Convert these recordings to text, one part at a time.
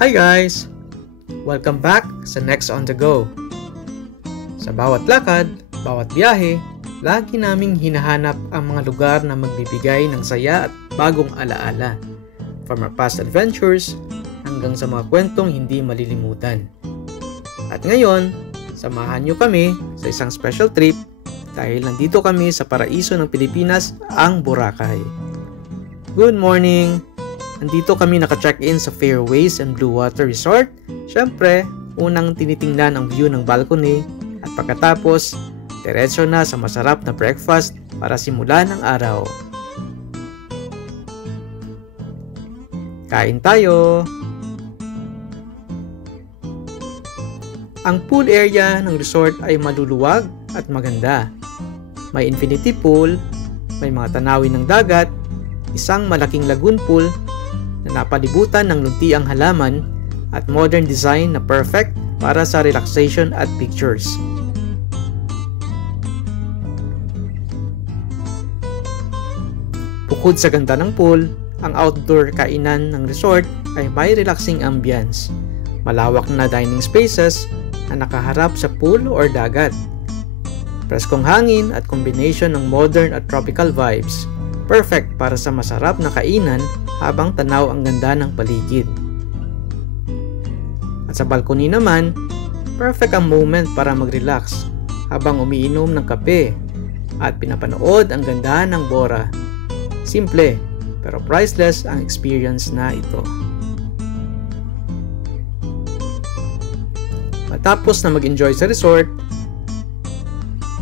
Hi guys! Welcome back sa Next on the Go. Sa bawat lakad, bawat biyahe, lagi naming hinahanap ang mga lugar na magbibigay ng saya at bagong alaala. From our past adventures hanggang sa mga kwentong hindi malilimutan. At ngayon, samahan nyo kami sa isang special trip dahil nandito kami sa paraiso ng Pilipinas, ang Boracay. Good morning! Nandito kami naka-check-in sa Fairways and Blue Water Resort. Siyempre, unang tinitingnan ang view ng balcony at pagkatapos, diretso na sa masarap na breakfast para simulan ang araw. Kain tayo! Ang pool area ng resort ay maluluwag at maganda. May infinity pool, may mga tanawin ng dagat, isang malaking lagoon pool na napalibutan ng luntiang halaman at modern design na perfect para sa relaxation at pictures. Bukod sa ganda ng pool, ang outdoor kainan ng resort ay may relaxing ambience. Malawak na dining spaces na nakaharap sa pool or dagat. Preskong hangin at combination ng modern at tropical vibes. Perfect para sa masarap na kainan habang tanaw ang ganda ng paligid. At sa balcony naman, perfect ang moment para mag-relax habang umiinom ng kape at pinapanood ang ganda ng Bora. Simple pero priceless ang experience na ito. Matapos na mag-enjoy sa resort,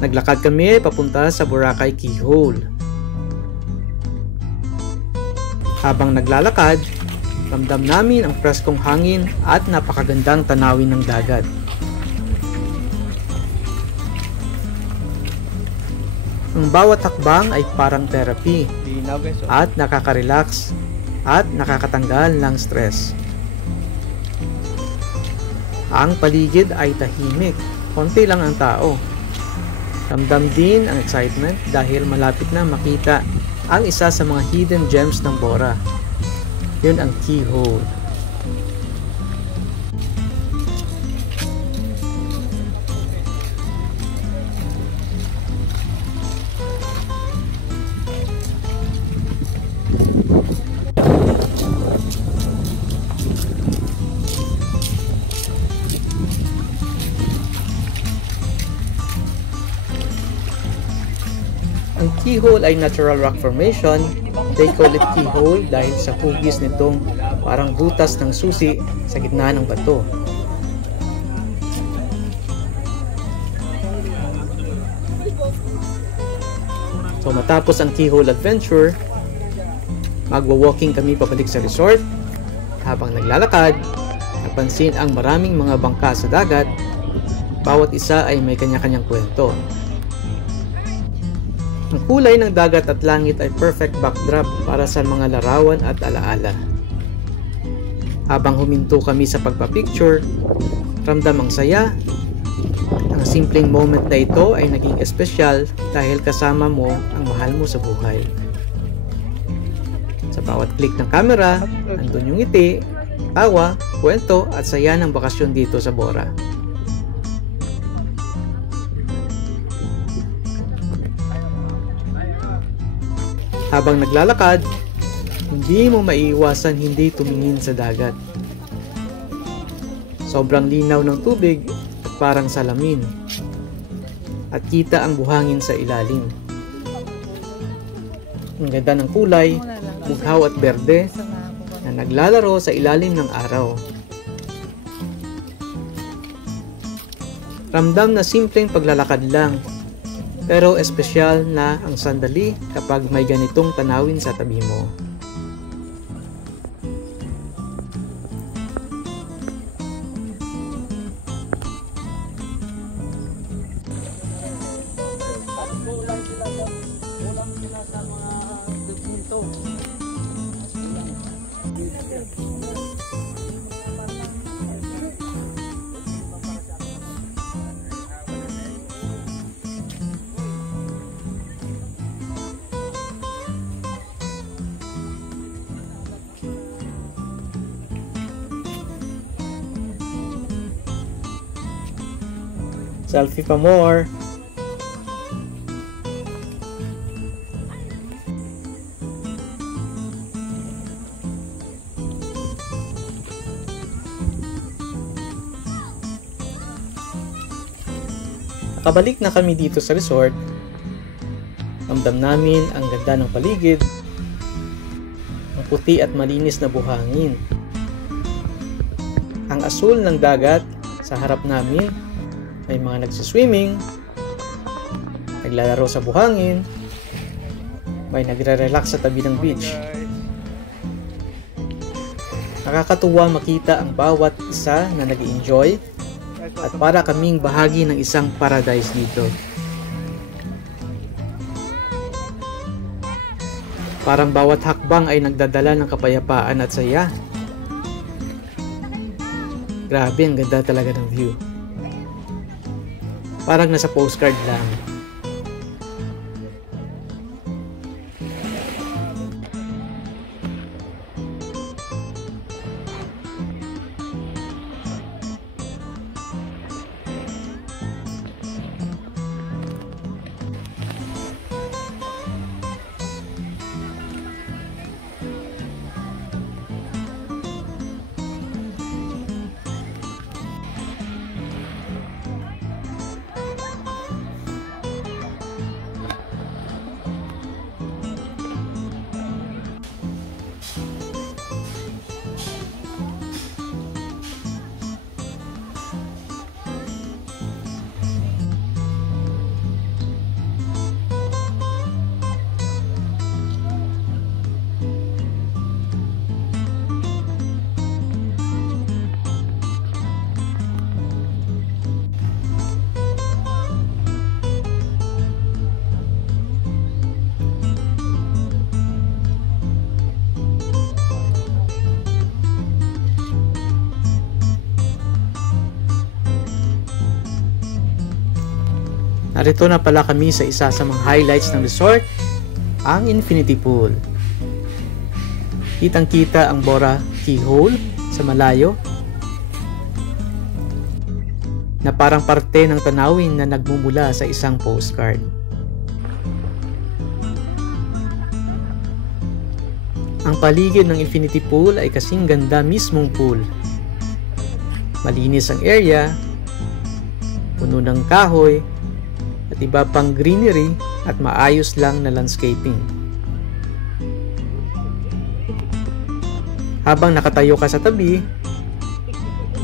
naglakad kami papunta sa Boracay Keyhole. Habang naglalakad, ramdam namin ang preskong hangin at napakagandang tanawin ng dagat. Ang bawat hakbang ay parang therapy at nakaka-relax at nakakatanggal ng stress. Ang paligid ay tahimik, konti lang ang tao. Ramdam din ang excitement dahil malapit na makita ang isa sa mga hidden gems ng Bora. Yun ang Keyhole. Ang keyhole ay natural rock formation. They call it keyhole dahil sa hugis nitong parang butas ng susi sa gitna ng bato. So matapos ang keyhole adventure, magwa-walking kami pabalik sa resort. Habang naglalakad, napansin ang maraming mga bangka sa dagat. Bawat isa ay may kanya-kanyang kwento. Ang kulay ng dagat at langit ay perfect backdrop para sa mga larawan at alaala. Habang huminto kami sa pagpapicture, ramdam ang saya. Ang simpleng moment na ito ay naging espesyal dahil kasama mo ang mahal mo sa buhay. Sa bawat click ng camera, nandun yung ngiti, tawa, kwento at saya ng bakasyon dito sa Bora. Habang naglalakad, hindi mo maiiwasan hindi tumingin sa dagat. Sobrang linaw ng tubig at parang salamin. At kita ang buhangin sa ilalim. Ang ganda ng kulay, bughaw at berde na naglalaro sa ilalim ng araw. Ramdam na simpleng paglalakad lang. Pero espesyal na ang sandali kapag may ganitong tanawin sa tabi mo. Selfie pa more. Nakabalik na kami dito sa resort. Ramdam namin ang ganda ng paligid, ang puti at malinis na buhangin, ang asul ng dagat sa harap namin. May mga nagsiswimming, naglalaro sa buhangin, may nagre-relax sa tabi ng beach. Nakakatuwa makita ang bawat isa na nag-enjoy at para kaming bahagi ng isang paradise dito. Parang bawat hakbang ay nagdadala ng kapayapaan at saya. Grabe, ang ganda talaga ng view. Parang nasa postcard lang. Narito na pala kami sa isa sa mga highlights ng resort, ang Infinity Pool. Kitang-kita ang Bora Keyhole sa malayo, na parang parte ng tanawin na nagmumula sa isang postcard. Ang paligid ng Infinity Pool ay kasing ganda mismong pool. Malinis ang area, puno ng kahoy, at iba pang greenery at maayos lang na landscaping. Habang nakatayo ka sa tabi,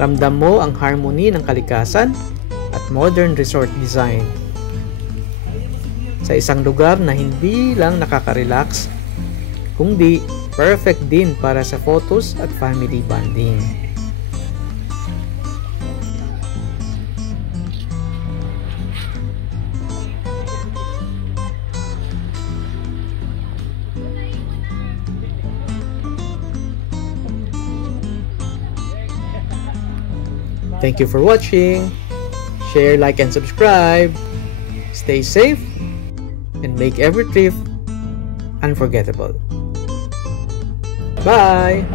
ramdam mo ang harmony ng kalikasan at modern resort design. Sa isang lugar na hindi lang nakaka-relax, kundi perfect din para sa photos at family bonding. Thank you for watching. Share, like, and subscribe. Stay safe and make every trip unforgettable. Bye!